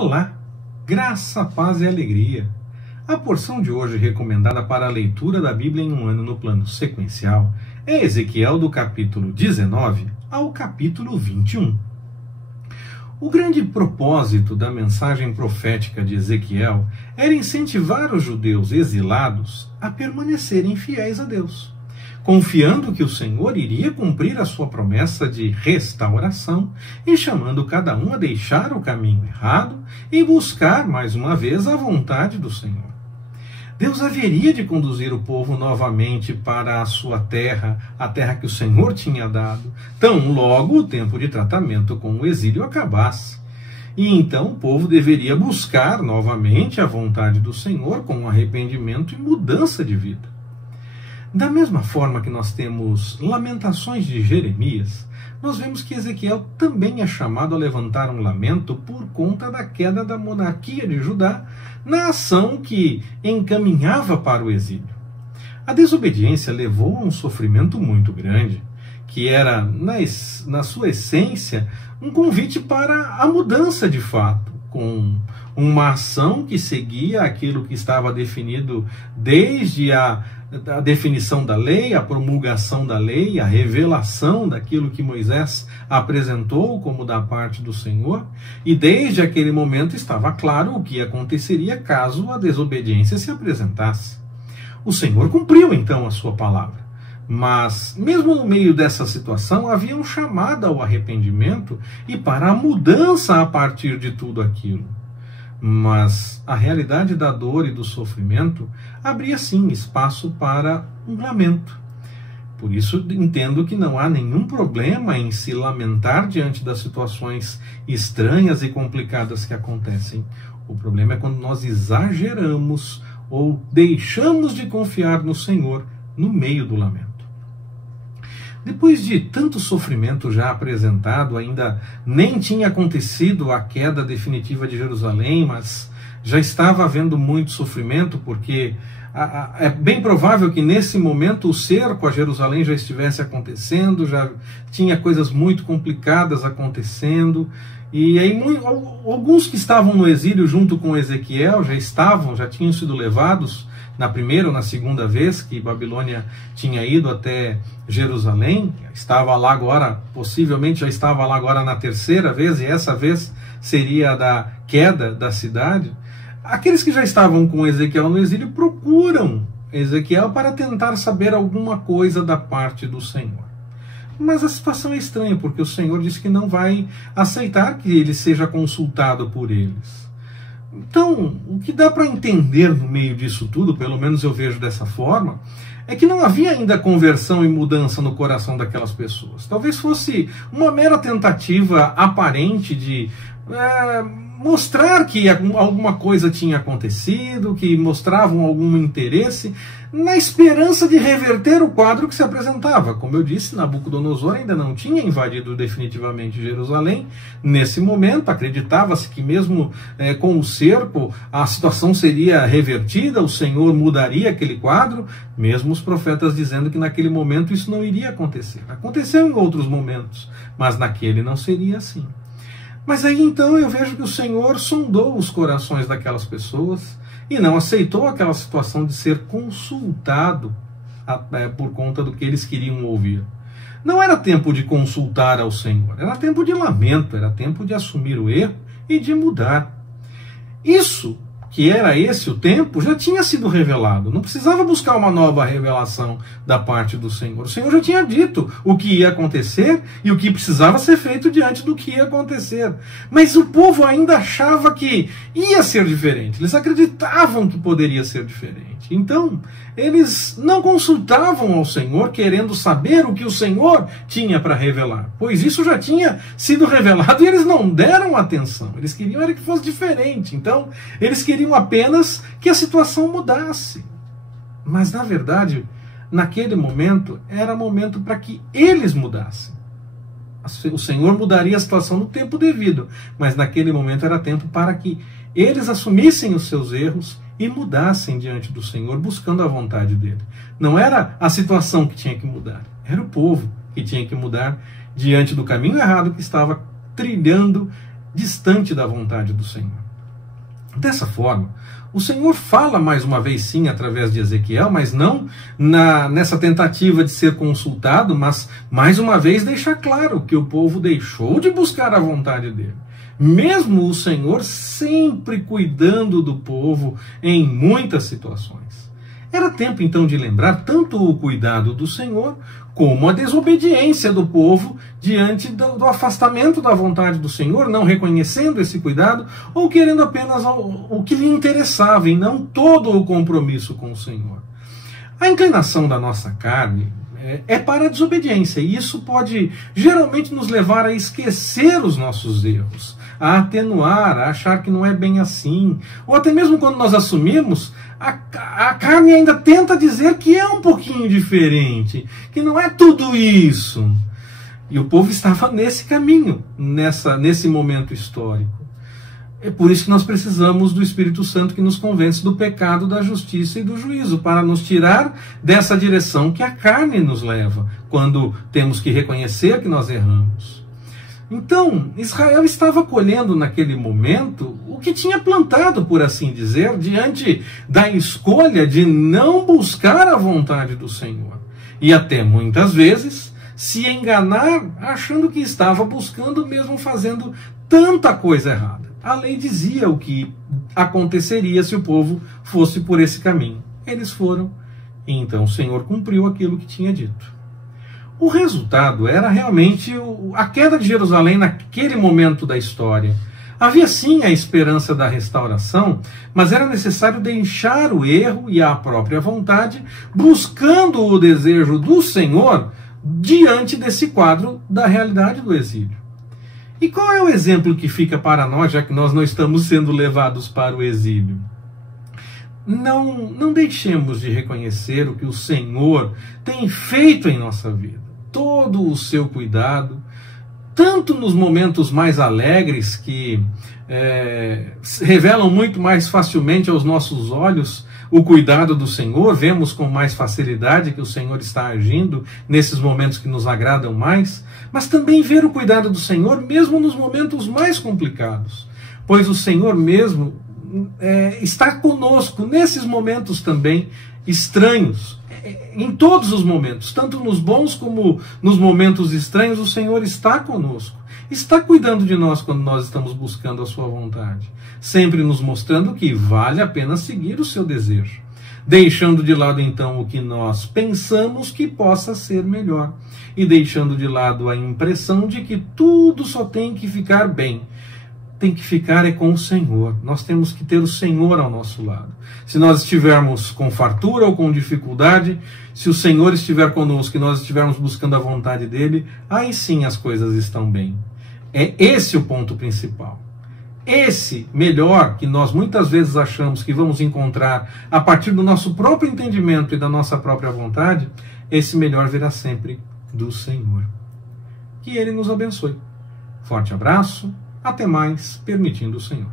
Olá, graça, paz e alegria. A porção de hoje recomendada para a leitura da Bíblia em um ano no plano sequencial é Ezequiel do capítulo 19 ao capítulo 21. O grande propósito da mensagem profética de Ezequiel era incentivar os judeus exilados a permanecerem fiéis a Deus, confiando que o Senhor iria cumprir a sua promessa de restauração e chamando cada um a deixar o caminho errado e buscar mais uma vez a vontade do Senhor. Deus haveria de conduzir o povo novamente para a sua terra, a terra que o Senhor tinha dado, tão logo o tempo de tratamento com o exílio acabasse. E então o povo deveria buscar novamente a vontade do Senhor com arrependimento e mudança de vida. Da mesma forma que nós temos Lamentações de Jeremias, nós vemos que Ezequiel também é chamado a levantar um lamento por conta da queda da monarquia de Judá na ação que encaminhava para o exílio. A desobediência levou a um sofrimento muito grande, que era, na sua essência, um convite para a mudança de fato, com uma ação que seguia aquilo que estava definido desde a definição da lei, a promulgação da lei, a revelação daquilo que Moisés apresentou como da parte do Senhor, e desde aquele momento estava claro o que aconteceria caso a desobediência se apresentasse. O Senhor cumpriu então a sua palavra, mas mesmo no meio dessa situação havia um chamado ao arrependimento e para a mudança a partir de tudo aquilo. Mas a realidade da dor e do sofrimento abria sim espaço para um lamento. Por isso entendo que não há nenhum problema em se lamentar diante das situações estranhas e complicadas que acontecem. O problema é quando nós exageramos ou deixamos de confiar no Senhor no meio do lamento. Depois de tanto sofrimento já apresentado, ainda nem tinha acontecido a queda definitiva de Jerusalém, mas já estava havendo muito sofrimento, porque é bem provável que nesse momento o cerco a Jerusalém já estivesse acontecendo, já tinha coisas muito complicadas acontecendo, e aí alguns que estavam no exílio junto com Ezequiel já tinham sido levados na primeira ou na segunda vez que Babilônia tinha ido até Jerusalém, estava lá agora, possivelmente já estava lá agora na terceira vez, e essa vez seria a da queda da cidade. Aqueles que já estavam com Ezequiel no exílio procuram Ezequiel para tentar saber alguma coisa da parte do Senhor. Mas a situação é estranha, porque o Senhor disse que não vai aceitar que ele seja consultado por eles. Então, o que dá para entender no meio disso tudo, pelo menos eu vejo dessa forma, é que não havia ainda conversão e mudança no coração daquelas pessoas. Talvez fosse uma mera tentativa aparente de mostrar que alguma coisa tinha acontecido, que mostravam algum interesse, na esperança de reverter o quadro que se apresentava. Como eu disse, Nabucodonosor ainda não tinha invadido definitivamente Jerusalém. Nesse momento, acreditava-se que mesmo com o cerco, a situação seria revertida, o Senhor mudaria aquele quadro, mesmo os profetas dizendo que naquele momento isso não iria acontecer. Aconteceu em outros momentos, mas naquele não seria assim. Mas aí então eu vejo que o Senhor sondou os corações daquelas pessoas e não aceitou aquela situação de ser consultado por conta do que eles queriam ouvir. Não era tempo de consultar ao Senhor, era tempo de lamento, era tempo de assumir o erro e de mudar. Isso, que era esse o tempo, já tinha sido revelado. Não precisava buscar uma nova revelação da parte do Senhor. O Senhor já tinha dito o que ia acontecer e o que precisava ser feito diante do que ia acontecer. Mas o povo ainda achava que ia ser diferente. Eles acreditavam que poderia ser diferente. Então, eles não consultavam ao Senhor querendo saber o que o Senhor tinha para revelar, pois isso já tinha sido revelado e eles não deram atenção. Eles queriam era que fosse diferente. Então, eles queriam apenas que a situação mudasse. Mas, na verdade, naquele momento, era momento para que eles mudassem. O Senhor mudaria a situação no tempo devido, mas naquele momento era tempo para que eles assumissem os seus erros e mudassem diante do Senhor, buscando a vontade dele. Não era a situação que tinha que mudar, era o povo que tinha que mudar diante do caminho errado que estava trilhando distante da vontade do Senhor. Dessa forma, o Senhor fala mais uma vez sim através de Ezequiel, mas não nessa tentativa de ser consultado, mas mais uma vez deixa claro que o povo deixou de buscar a vontade dele. Mesmo o Senhor sempre cuidando do povo em muitas situações. Era tempo então de lembrar tanto o cuidado do Senhor como a desobediência do povo diante do afastamento da vontade do Senhor, não reconhecendo esse cuidado ou querendo apenas o que lhe interessava e não todo o compromisso com o Senhor. A inclinação da nossa carne é para a desobediência, e isso pode geralmente nos levar a esquecer os nossos erros, a atenuar, a achar que não é bem assim, ou até mesmo quando nós assumimos, a carne ainda tenta dizer que é um pouquinho diferente, que não é tudo isso. E o povo estava nesse caminho, nesse momento histórico. É por isso que nós precisamos do Espírito Santo que nos convence do pecado, da justiça e do juízo, para nos tirar dessa direção que a carne nos leva, quando temos que reconhecer que nós erramos. Então, Israel estava colhendo naquele momento o que tinha plantado, por assim dizer, diante da escolha de não buscar a vontade do Senhor. E até muitas vezes se enganar achando que estava buscando, mesmo fazendo tanta coisa errada. A lei dizia o que aconteceria se o povo fosse por esse caminho. Eles foram, e então o Senhor cumpriu aquilo que tinha dito. O resultado era realmente a queda de Jerusalém naquele momento da história. Havia sim a esperança da restauração, mas era necessário deixar o erro e a própria vontade, buscando o desejo do Senhor diante desse quadro da realidade do exílio. E qual é o exemplo que fica para nós, já que nós não estamos sendo levados para o exílio? Não deixemos de reconhecer o que o Senhor tem feito em nossa vida. Todo o seu cuidado, tanto nos momentos mais alegres, que revelam muito mais facilmente aos nossos olhos o cuidado do Senhor, vemos com mais facilidade que o Senhor está agindo nesses momentos que nos agradam mais, mas também ver o cuidado do Senhor mesmo nos momentos mais complicados, pois o Senhor mesmo está conosco nesses momentos também estranhos, em todos os momentos, tanto nos bons como nos momentos estranhos, o Senhor está conosco, está cuidando de nós quando nós estamos buscando a sua vontade, sempre nos mostrando que vale a pena seguir o seu desejo, deixando de lado então o que nós pensamos que possa ser melhor, e deixando de lado a impressão de que tudo só tem que ficar bem. Tem que ficar com o Senhor. Nós temos que ter o Senhor ao nosso lado. Se nós estivermos com fartura ou com dificuldade, se o Senhor estiver conosco e nós estivermos buscando a vontade dele, aí sim as coisas estão bem. É esse o ponto principal. Esse melhor que nós muitas vezes achamos que vamos encontrar a partir do nosso próprio entendimento e da nossa própria vontade, esse melhor virá sempre do Senhor. Que ele nos abençoe. Forte abraço. Até mais, permitindo o Senhor.